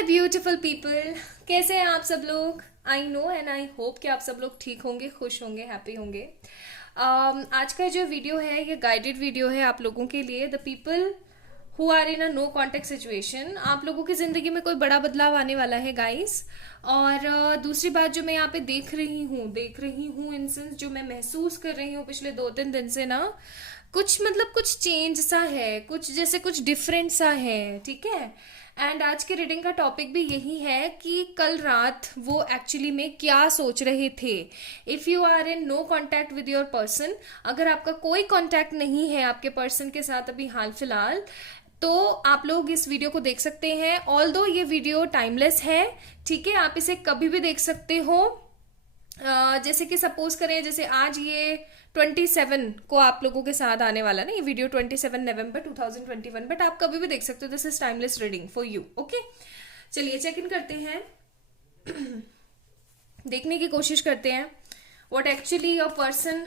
My beautiful people, कैसे हैं आप सब लोग। I know and I hope कि आप सब लोग ठीक होंगे, खुश होंगे, हैप्पी होंगे। आज का जो वीडियो है ये गाइडेड वीडियो है आप लोगों के लिए। The people who are in a no contact situation, आप लोगों की ज़िंदगी में कोई बड़ा बदलाव आने वाला है गाइस। और दूसरी बात जो मैं यहाँ पे देख रही हूँ इन सेंस जो मैं महसूस कर रही हूँ पिछले 2-3 दिन से ना, कुछ मतलब कुछ चेंज सा है, कुछ जैसे कुछ डिफरेंट सा है, ठीक है। एंड आज के रीडिंग का टॉपिक भी यही है कि कल रात वो एक्चुअली में क्या सोच रहे थे। If you are in no contact with your person, अगर आपका कोई कांटेक्ट नहीं है आपके पर्सन के साथ अभी हाल फिलहाल, तो आप लोग इस वीडियो को देख सकते हैं। ऑल दो ये वीडियो टाइमलेस है, ठीक है, आप इसे कभी भी देख सकते हो। जैसे कि सपोज करें, जैसे आज ये 27 को आप लोगों के साथ आने वाला ना ये वीडियो, 27 नवंबर 2021, बट आप कभी भी देख सकते हो। This is timeless reading for you, okay. चलिए चेक इन करते हैं देखने की कोशिश करते हैं what actually your person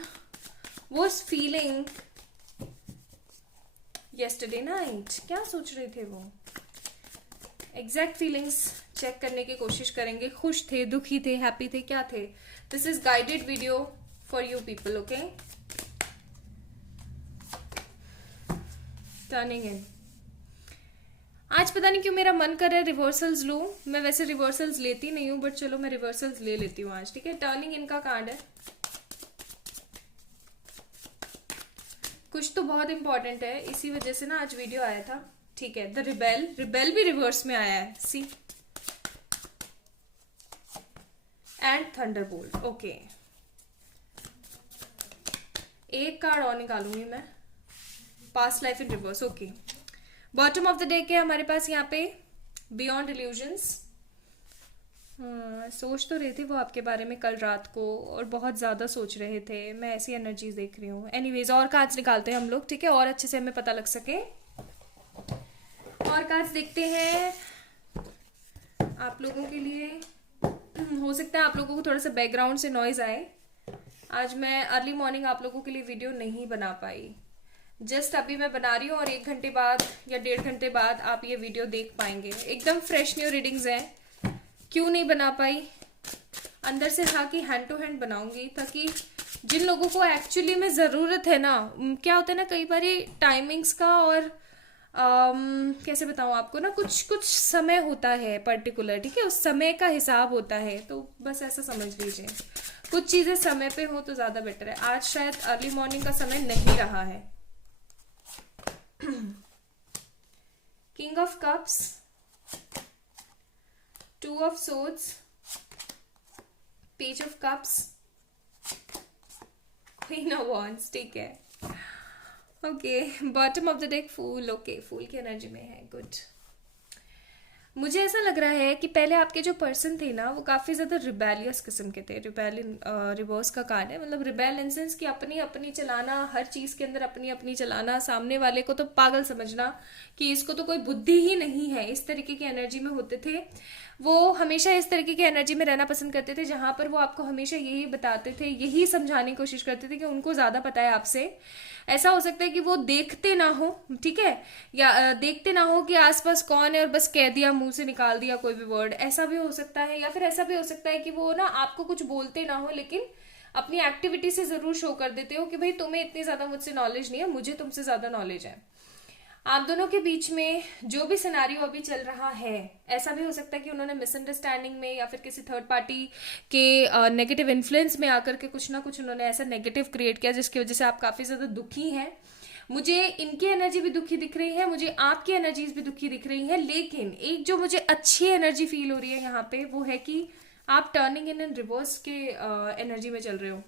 was feeling yesterday night. क्या सोच रहे थे वो, एग्जैक्ट फीलिंग्स चेक करने की कोशिश करेंगे। खुश थे, दुखी थे, हैप्पी थे, क्या थे। This is guided video for you people, okay. Turning इन। आज पता नहीं क्यों मेरा मन कर रहा है रिवर्सल्स लूं। मैं वैसे रिवर्सल्स लेती नहीं हूं, बट चलो मैं रिवर्सल्स ले लेती हूँ आज, ठीक है। टर्निंग इन का कार्ड है। कुछ तो बहुत इंपॉर्टेंट है, इसी वजह से ना आज वीडियो आया था, ठीक है। द रिबेल, रिबेल भी रिवर्स में आया है, सी। And thunderbolt, okay. एक कार्ड और निकालूंगी मैं, past life in reverse, okay. Bottom of the deck है हमारे पास यहाँ पे बियॉन्ड इल्यूजन्स। सोच तो रहे थे वो आपके बारे में कल रात को, और बहुत ज़्यादा सोच रहे थे। मैं ऐसी एनर्जीज देख रही हूँ। एनीवेज और कार्ड्स निकालते हैं हम लोग, ठीक है, और अच्छे से हमें पता लग सके। और कार्ड्स देखते हैं आप लोगों के लिए। हो सकता है आप लोगों को थोड़ा सा बैकग्राउंड से नॉइज आए। आज मैं अर्ली मॉर्निंग आप लोगों के लिए वीडियो नहीं बना पाई, जस्ट अभी मैं बना रही हूँ, और 1 घंटे बाद या 1.5 घंटे बाद आप ये वीडियो देख पाएंगे। एकदम फ्रेश न्यू रीडिंग्स हैं। क्यों नहीं बना पाई, अंदर से हाँ कि हैंड टू हैंड बनाऊंगी, ताकि जिन लोगों को एक्चुअली में ज़रूरत है ना, क्या होता है ना कई बार टाइमिंग्स का, और कैसे बताऊँ आपको ना, कुछ कुछ समय होता है पर्टिकुलर, ठीक है, उस समय का हिसाब होता है। तो बस ऐसा समझ लीजिए, कुछ चीज़ें समय पे हो तो ज़्यादा बेटर है। आज शायद अर्ली मॉर्निंग का समय नहीं रहा है। King of cups, 2 of swords, page of cups, queen of wands, ठीक है, okay. Bottom of the deck fool, okay, fool की एनर्जी में है, गुड। मुझे ऐसा लग रहा है कि पहले आपके जो पर्सन थे ना, वो काफ़ी ज़्यादा रिबेलियस किस्म के थे। रिबेलियन रिवर्स का कार्ड है, मतलब रिबेल इन सेंस कि अपनी अपनी चलाना, हर चीज़ के अंदर अपनी अपनी चलाना, सामने वाले को तो पागल समझना कि इसको तो कोई बुद्धि ही नहीं है, इस तरीके की एनर्जी में होते थे। वो हमेशा इस तरीके की एनर्जी में रहना पसंद करते थे, जहाँ पर वो आपको हमेशा यही बताते थे, यही समझाने की कोशिश करते थे कि उनको ज़्यादा पता है आपसे। ऐसा हो सकता है कि वो देखते ना हो, ठीक है, या देखते ना हो कि आसपास कौन है, और बस कह दिया, मुंह से निकाल दिया कोई भी वर्ड, ऐसा भी हो सकता है। या फिर ऐसा भी हो सकता है कि वो ना आपको कुछ बोलते ना हो, लेकिन अपनी एक्टिविटी से जरूर शो कर देते हो कि भाई तुम्हें इतनी ज्यादा मुझसे नॉलेज नहीं है, मुझे तुमसे ज्यादा नॉलेज है। आप दोनों के बीच में जो भी सिनारियो अभी चल रहा है, ऐसा भी हो सकता है कि उन्होंने मिसअंडरस्टैंडिंग में या फिर किसी थर्ड पार्टी के नेगेटिव इन्फ्लुएंस में आकर के कुछ ना कुछ उन्होंने ऐसा नेगेटिव क्रिएट किया, जिसकी वजह से आप काफ़ी ज़्यादा दुखी हैं। मुझे इनकी एनर्जी भी दुखी दिख रही है, मुझे आपकी एनर्जीज भी दुखी दिख रही है, लेकिन एक जो मुझे अच्छी एनर्जी फील हो रही है यहाँ पे, वो है कि आप टर्निंग इन एंड रिवर्स के एनर्जी में चल रहे हो।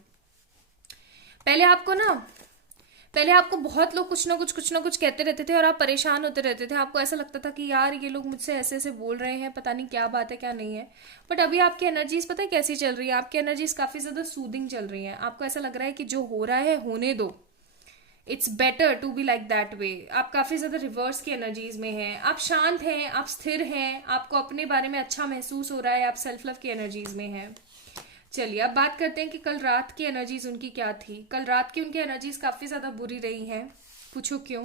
पहले आपको बहुत लोग कुछ ना कुछ कहते रहते थे, और आप परेशान होते रहते थे। आपको ऐसा लगता था कि यार ये लोग मुझसे ऐसे ऐसे बोल रहे हैं, पता नहीं क्या बात है क्या नहीं है। बट अभी आपकी एनर्जीज पता है कैसी चल रही है, आपकी एनर्जीज काफ़ी ज़्यादा सूदिंग चल रही हैं। आपको ऐसा लग रहा है कि जो हो रहा है होने दो, it's better to be like that way. आप काफ़ी ज़्यादा रिवर्स की एनर्जीज में हैं, आप शांत हैं, आप स्थिर हैं, आपको अपने बारे में अच्छा महसूस हो रहा है, आप सेल्फ लव की एनर्जीज में हैं। चलिए अब बात करते हैं कि कल रात की एनर्जीज उनकी क्या थी। कल रात की उनकी एनर्जीज काफ़ी ज़्यादा बुरी रही हैं। पूछो क्यों।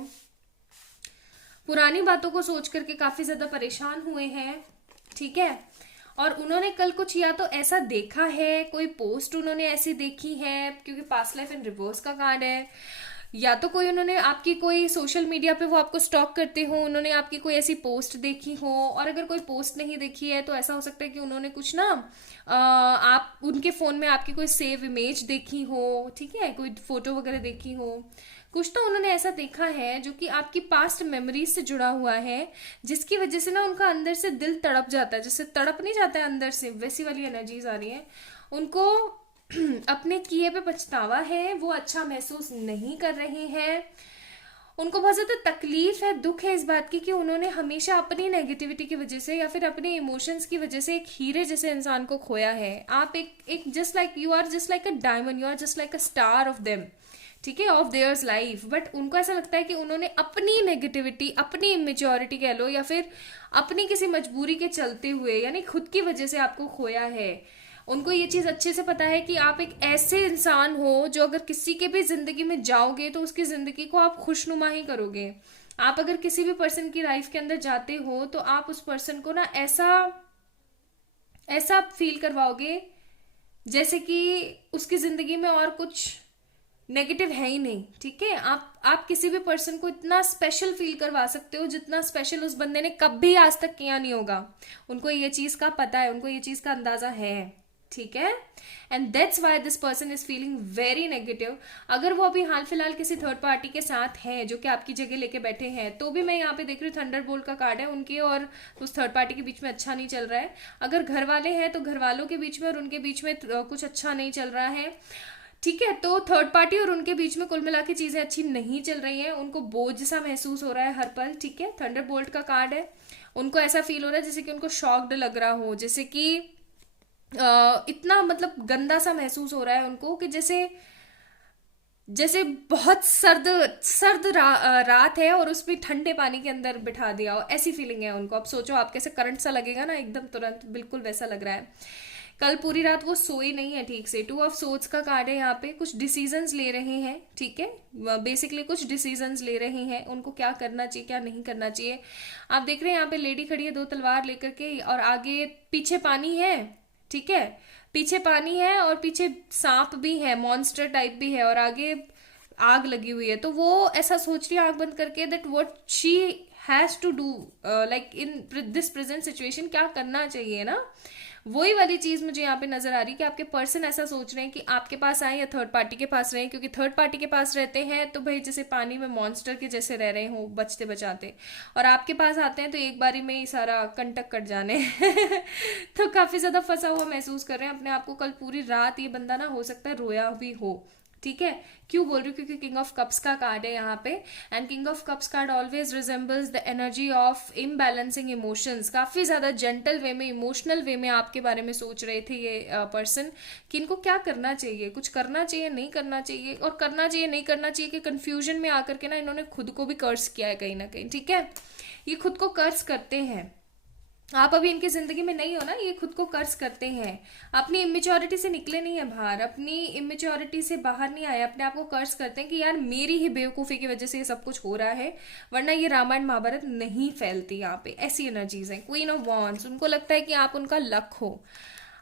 पुरानी बातों को सोच करके काफ़ी ज़्यादा परेशान हुए हैं, ठीक है। और उन्होंने कल कुछ या तो ऐसा देखा है, कोई पोस्ट उन्होंने ऐसी देखी है, क्योंकि पास्ट लाइफ इन रिवर्स का कार्ड है, या तो कोई उन्होंने आपकी कोई सोशल मीडिया पे वो आपको स्टॉक करते हो, उन्होंने आपकी कोई ऐसी पोस्ट देखी हो। और अगर कोई पोस्ट नहीं देखी है तो ऐसा हो सकता है कि उन्होंने कुछ ना आप उनके फोन में आपकी कोई सेव इमेज देखी हो, ठीक है, कोई फोटो वगैरह देखी हो। कुछ तो उन्होंने ऐसा देखा है जो कि आपकी पास्ट मेमोरीज से जुड़ा हुआ है, जिसकी वजह से ना उनका अंदर से दिल तड़प जाता है, जैसे तड़प नहीं जाता है अंदर से, वैसी वाली एनर्जीज आ रही है उनको। अपने किए पे पछतावा है, वो अच्छा महसूस नहीं कर रहे हैं, उनको बहुत ज्यादा तकलीफ है, दुख है इस बात की कि उन्होंने हमेशा अपनी नेगेटिविटी की वजह से या फिर अपने इमोशंस की वजह से एक हीरे जैसे इंसान को खोया है। आप एक just like you are just like a diamond, you are just like a star of them, ठीक है, ऑफ देयर्स लाइफ। बट उनको ऐसा लगता है कि उन्होंने अपनी नेगेटिविटी, अपनी इमेच्योरिटी कह लो, या फिर अपनी किसी मजबूरी के चलते हुए, यानी खुद की वजह से आपको खोया है। उनको ये चीज अच्छे से पता है कि आप एक ऐसे इंसान हो जो अगर किसी के भी जिंदगी में जाओगे तो उसकी जिंदगी को आप खुशनुमा ही करोगे। आप अगर किसी भी पर्सन की लाइफ के अंदर जाते हो तो आप उस पर्सन को ना ऐसा ऐसा फील करवाओगे जैसे कि उसकी जिंदगी में और कुछ नेगेटिव है ही नहीं, ठीक है। आप किसी भी पर्सन को इतना स्पेशल फील करवा सकते हो जितना स्पेशल उस बंदे ने कभी आज तक किया नहीं होगा। उनको ये चीज का पता है, उनको ये चीज का अंदाजा है, ठीक है। And that's why this person is feeling very negative. अगर वो अभी हाल फिलहाल किसी थर्ड पार्टी के साथ है जो कि आपकी जगह लेके बैठे हैं, तो भी मैं यहाँ पे देख रही हूँ थंडर बोल्ट का कार्ड है, उनके और उस थर्ड पार्टी के बीच में अच्छा नहीं चल रहा है। अगर घर वाले हैं तो घर वालों के बीच में और उनके बीच में कुछ अच्छा नहीं चल रहा है, ठीक है। तो थर्ड पार्टी और उनके बीच में कुल मिला के चीजें अच्छी नहीं चल रही हैं, उनको बोझ सा महसूस हो रहा है हर पल, ठीक है। थंडर बोल्ट का कार्ड है, उनको ऐसा फील हो रहा है जैसे कि उनको शॉक्ड लग रहा हो, जैसे कि इतना मतलब गंदा सा महसूस हो रहा है उनको कि जैसे जैसे बहुत सर्द सर्द रात है और उसमें ठंडे पानी के अंदर बिठा दिया हो, ऐसी फीलिंग है उनको। अब सोचो आप कैसे करंट सा लगेगा ना एकदम तुरंत, बिल्कुल वैसा लग रहा है। कल पूरी रात वो सोई नहीं है ठीक से। 2 ऑफ सोर्ड्स का कार्ड है यहाँ पे, कुछ डिसीजंस ले रहे हैं, ठीक है, बेसिकली कुछ डिसीजंस ले रहे हैं, उनको क्या करना चाहिए क्या नहीं करना चाहिए। आप देख रहे हैं यहाँ पे लेडी खड़ी है 2 तलवार लेकर के, और आगे पीछे पानी है, ठीक है, पीछे पानी है और पीछे सांप भी है, मॉन्स्टर टाइप भी है, और आगे आग लगी हुई है। तो वो ऐसा सोच रही है आंख बंद करके that what she has to do like in this present situation, क्या करना चाहिए ना। वही वाली चीज मुझे यहाँ पे नजर आ रही कि आपके पर्सन ऐसा सोच रहे हैं कि आपके पास आए या थर्ड पार्टी के पास रहे, क्योंकि थर्ड पार्टी के पास रहते हैं तो भाई जैसे पानी में मॉन्स्टर के जैसे रह रहे हो बचते बचाते, और आपके पास आते हैं तो एक बारी में ही सारा कंटक कट जाने। तो काफी ज्यादा फंसा हुआ महसूस कर रहे हैं अपने आप को। कल पूरी रात ये बंदा ना हो सकता है रोया भी हो, ठीक है। क्यों बोल रही हूँ, क्योंकि किंग ऑफ कप्स का कार्ड है यहाँ पे, and king of cups card always resembles the energy of imbalancing emotions. काफी ज्यादा जेंटल वे में, इमोशनल वे में आपके बारे में सोच रहे थे ये पर्सन कि इनको क्या करना चाहिए, कुछ करना चाहिए नहीं करना चाहिए, और करना चाहिए नहीं करना चाहिए कि कंफ्यूजन में आकर के ना इन्होंने खुद को भी कर्स किया है कहीं ना कहीं, ठीक है। ये खुद को कर्स करते हैं, आप अभी इनकी जिंदगी में नहीं हो ना, ये खुद को कर्ज करते हैं, अपनी इमेच्योरिटी से निकले नहीं है बाहर, अपनी इमेच्योरिटी से बाहर नहीं आए, अपने आप को कर्ज करते हैं कि यार मेरी ही बेवकूफी की वजह से ये सब कुछ हो रहा है, वरना ये रामायण महाभारत नहीं फैलती। यहाँ पे ऐसी एनर्जीज हैं। क्वीन ऑफ वॉन्ड्स, उनको लगता है कि आप उनका लक हो,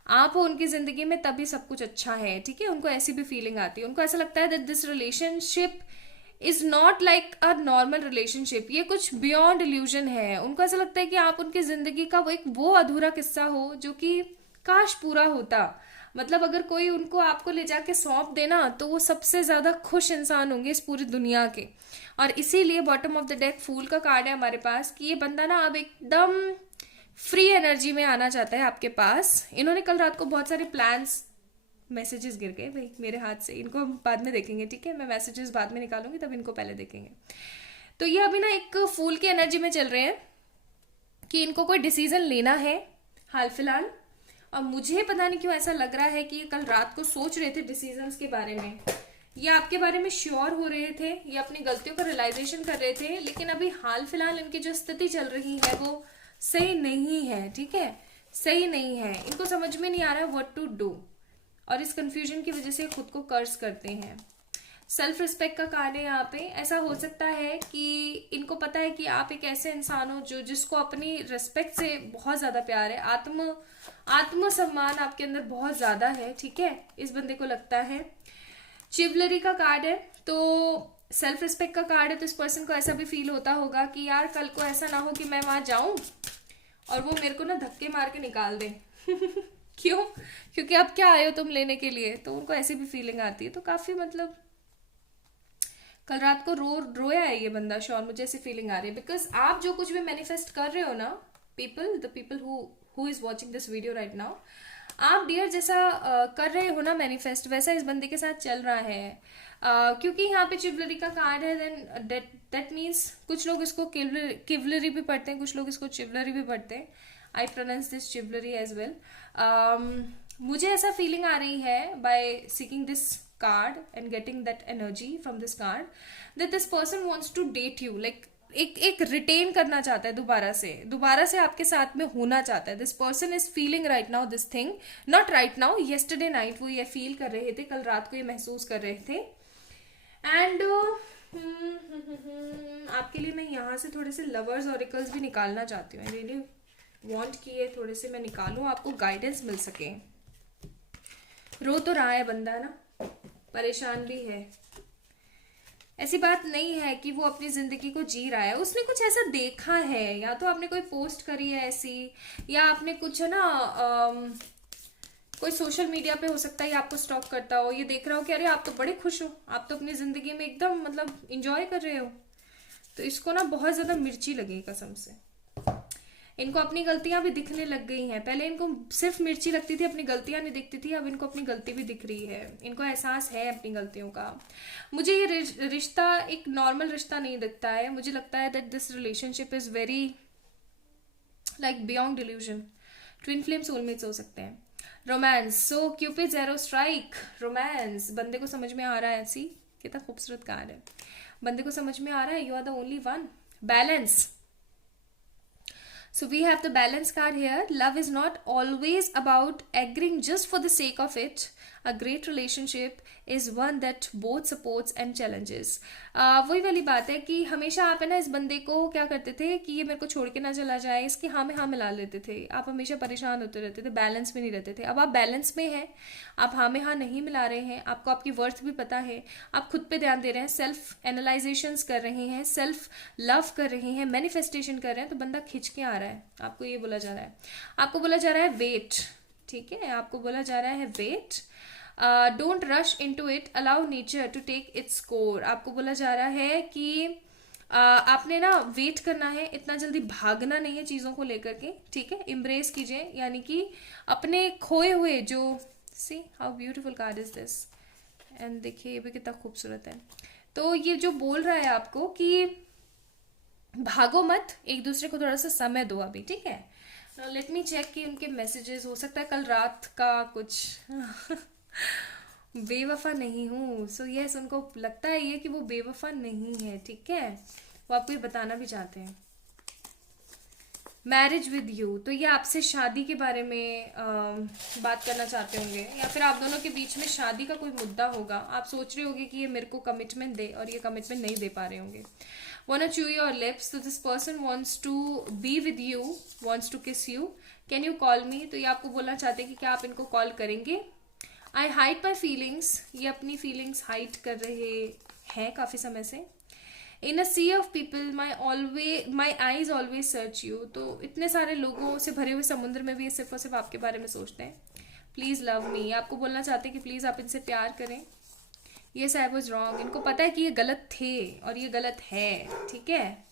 आप हो उनकी जिंदगी में तभी सब कुछ अच्छा है, ठीक है। उनको ऐसी भी फीलिंग आती है, उनको ऐसा लगता है that this relationship is not like a normal relationship, ये कुछ बियॉन्ड इल्यूजन है। उनको ऐसा लगता है कि आप उनकी जिंदगी का वो अधूरा किस्सा हो जो कि काश पूरा होता। मतलब अगर कोई उनको आपको ले जाके सौंप देना तो वो सबसे ज्यादा खुश इंसान होंगे इस पूरी दुनिया के। और इसीलिए बॉटम ऑफ द डेक फूल का कार्ड है हमारे पास कि ये बंदा ना अब एकदम फ्री एनर्जी में आना चाहता है आपके पास। इन्होंने कल रात को बहुत सारे प्लान्स, मैसेजेस गिर गए भाई मेरे हाथ से, इनको हम बाद में देखेंगे, ठीक है। मैं मैसेजेस बाद में निकालूंगी तब इनको पहले देखेंगे। तो ये अभी ना एक फूल की एनर्जी में चल रहे हैं कि इनको कोई डिसीजन लेना है हाल फिलहाल, और मुझे पता नहीं क्यों ऐसा लग रहा है कि ये कल रात को सोच रहे थे डिसीजंस के बारे में, ये आपके बारे में श्योर हो रहे थे, ये अपनी गलतियों का रियलाइजेशन कर रहे थे, लेकिन अभी हाल फिलहाल इनकी जो स्थिति चल रही है वो सही नहीं है, ठीक है, सही नहीं है। इनको समझ में नहीं आ रहा है व्हाट टू डू, और इस कंफ्यूजन की वजह से खुद को कर्ज करते हैं। सेल्फ रिस्पेक्ट का कार्ड है यहाँ पे। ऐसा हो सकता है कि इनको पता है कि आप एक ऐसे इंसान हो जो जिसको अपनी रिस्पेक्ट से बहुत ज्यादा प्यार है, आत्म सम्मान आपके अंदर बहुत ज्यादा है, ठीक है, इस बंदे को लगता है। चिवलरी का कार्ड है, तो सेल्फ रिस्पेक्ट का कार्ड है, तो इस पर्सन को ऐसा भी फील होता होगा कि यार कल को ऐसा ना हो कि मैं वहां जाऊं और वो मेरे को ना धक्के मार के निकाल दे। क्यों? क्योंकि अब क्या आए हो तुम लेने के लिए, तो उनको ऐसी भी फीलिंग आती है। तो काफी मतलब कल रात को रोया है ये बंदा श्योर, मुझे ऐसी फीलिंग आ रही है। बिकॉज आप जो कुछ भी मैनिफेस्ट कर रहे हो ना, the people who is watching this video right now, आप डियर जैसा कर रहे हो ना मैनिफेस्ट, वैसा इस बंदे के साथ चल रहा है। क्योंकि यहाँ पे चिवलरी का कार्ड है, देन दैट मीन्स कुछ लोग इसको किवलरी भी पढ़ते हैं, कुछ लोग इसको चिवलरी भी पढ़ते हैं। I pronounce this chivalry as well. मुझे ऐसा फीलिंग आ रही है by seeking this card and getting that energy from this card that this person wants to date you, like एक रिटेन करना चाहता है, दोबारा से आपके साथ में होना चाहता है। This person is feeling right now this thing, not right now, yesterday night वो ये फील कर रहे थे, कल रात को ये महसूस कर रहे थे। एंड आपके लिए मैं यहाँ से थोड़े से लवर्स ऑरिकल्स भी निकालना चाहती हूँ। आई रियली वांट कि ये थोड़े से मैं निकालूं, आपको गाइडेंस मिल सके। रो तो रहा है बंदा ना, परेशान भी है। ऐसी बात नहीं है कि वो अपनी जिंदगी को जी रहा है, उसने कुछ ऐसा देखा है, या तो आपने कोई पोस्ट करी है ऐसी, या आपने कुछ है ना कोई सोशल मीडिया पे हो सकता है आपको स्टॉक करता हो, ये देख रहा हो कि अरे आप तो बड़े खुश हो, आप तो अपनी जिंदगी में एकदम मतलब इंजॉय कर रहे हो। तो इसको ना बहुत ज्यादा मिर्ची लगी कसम से। इनको अपनी गलतियां भी दिखने लग गई हैं। पहले इनको सिर्फ मिर्ची लगती थी, अपनी गलतियां नहीं दिखती थी, अब इनको अपनी गलती भी दिख रही है। इनको एहसास है अपनी गलतियों का। मुझे ये रिश्ता एक नॉर्मल रिश्ता नहीं दिखता है, मुझे लगता है that this relationship is very like beyond delusion. Twin flame soulmates हो सकते हैं। रोमांस, सो क्यूपिड एरो स्ट्राइक, रोमांस बंदे को समझ में आ रहा है। ऐसी कितना खूबसूरत कार्ड है, बंदे को समझ में आ रहा है you are the only one. Balance, so we have the balance card here. Love is not always about agreeing just for the sake of it. A great relationship is one that both supports and challenges. वही वाली बात है कि हमेशा आप है ना इस बंदे को क्या करते थे कि ये मेरे को छोड़ के ना चला जाए, इसकी हाँ में हाँ मिला लेते थे। आप हमेशा परेशान होते रहते थे, बैलेंस में नहीं रहते थे। अब आप बैलेंस में हैं, आप हाँ में हाँ नहीं मिला रहे हैं, आपको आपकी वर्थ भी पता है, आप खुद पे ध्यान दे रहे हैं, सेल्फ एनालाइजेशंस कर रहे हैं, सेल्फ लव कर रहे हैं, मैनिफेस्टेशन कर रहे हैं, तो बंदा खिंच के आ रहा है। आपको ये बोला जा रहा है, आपको बोला जा रहा है वेट, ठीक है, आपको बोला जा रहा है wait, don't rush into it, allow nature to take its core. आपको बोला जा रहा है कि आपने ना वेट करना है, इतना जल्दी भागना नहीं है चीज़ों को लेकर के, ठीक है, इम्ब्रेस कीजिए, यानी कि अपने खोए हुए जो, see how beautiful card is this, and देखिए ये भी कितना खूबसूरत है। तो ये जो बोल रहा है आपको कि भागो मत, एक दूसरे को थोड़ा सा समय दो अभी, ठीक है। लेट मी चेक कि उनके मैसेजेस, हो सकता है कल रात का कुछ बेवफा नहीं हूँ, सो यस उनको लगता है ये कि वो बेवफा नहीं है, ठीक है, वो आपको ये बताना भी चाहते हैं। मैरिज विद यू, तो ये आपसे शादी के बारे में बात करना चाहते होंगे, या फिर आप दोनों के बीच में शादी का कोई मुद्दा होगा। आप सोच रहे होंगे कि ये मेरे को कमिटमेंट दे, और ये कमिटमेंट नहीं दे पा रहे होंगे। wanna chew your lips, so this person wants to be with you, wants to kiss you, can you call me, तो ये आपको बोलना चाहते हैं कि क्या आप इनको कॉल करेंगे। I hide my feelings, ये अपनी फीलिंग्स हाइड कर रहे हैं काफी समय से। In a sea of people, my eyes always search you, तो इतने सारे लोगों से भरे हुए समुद्र में भी ये सिर्फ और सिर्फ आपके बारे में सोचते हैं। प्लीज लव मी, आपको बोलना चाहते हैं कि प्लीज आप इनसे प्यार करें। Yes, I was wrong, इनको पता है कि ये गलत थे और ये गलत है, ठीक है।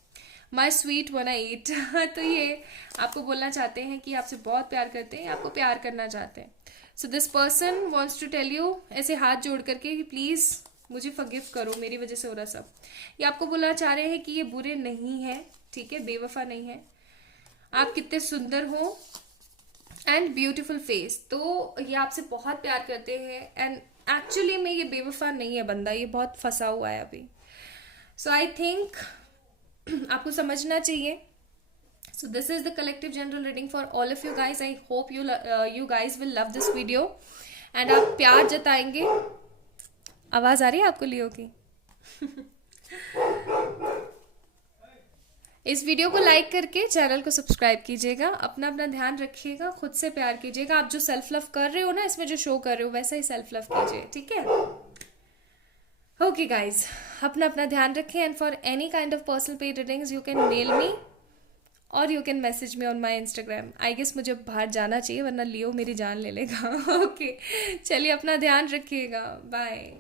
My sweet one I eat तो ये आपको बोलना चाहते हैं कि आपसे बहुत प्यार करते हैं, आपको प्यार करना चाहते हैं। So this person wants to tell you, ऐसे हाथ जोड़ करके कि प्लीज मुझे फॉरगिव करो, मेरी वजह से हो रहा सब। ये आपको बोलना चाह रहे हैं कि ये बुरे नहीं है, ठीक है, बेवफा नहीं है, आप कितने सुंदर हो एंड ब्यूटीफुल फेस। तो ये आपसे बहुत प्यार करते हैं, एंड एक्चुअली में ये बेवफा नहीं है बंदा, ये बहुत फंसा हुआ है अभी। सो आई थिंक आपको समझना चाहिए। So this is the collective general reading for all of you guys. I hope you guys will love this video, and आप प्यार जताएंगे, आवाज़ आ रही है आपको लियो की? इस वीडियो को लाइक करके चैनल को सब्सक्राइब कीजिएगा। अपना अपना ध्यान रखिएगा, खुद से प्यार कीजिएगा। आप जो सेल्फ लव कर रहे हो ना, इसमें जो शो कर रहे हो वैसा ही सेल्फ लव कीजिए, ठीक है? ओके गाइज, अपना अपना ध्यान रखें। And for any kind of personal paid readings you can mail me और you can message me on my Instagram. I guess मुझे बाहर जाना चाहिए वरना लियो मेरी जान ले लेगा। ओके, चलिए अपना ध्यान रखिएगा। बाय।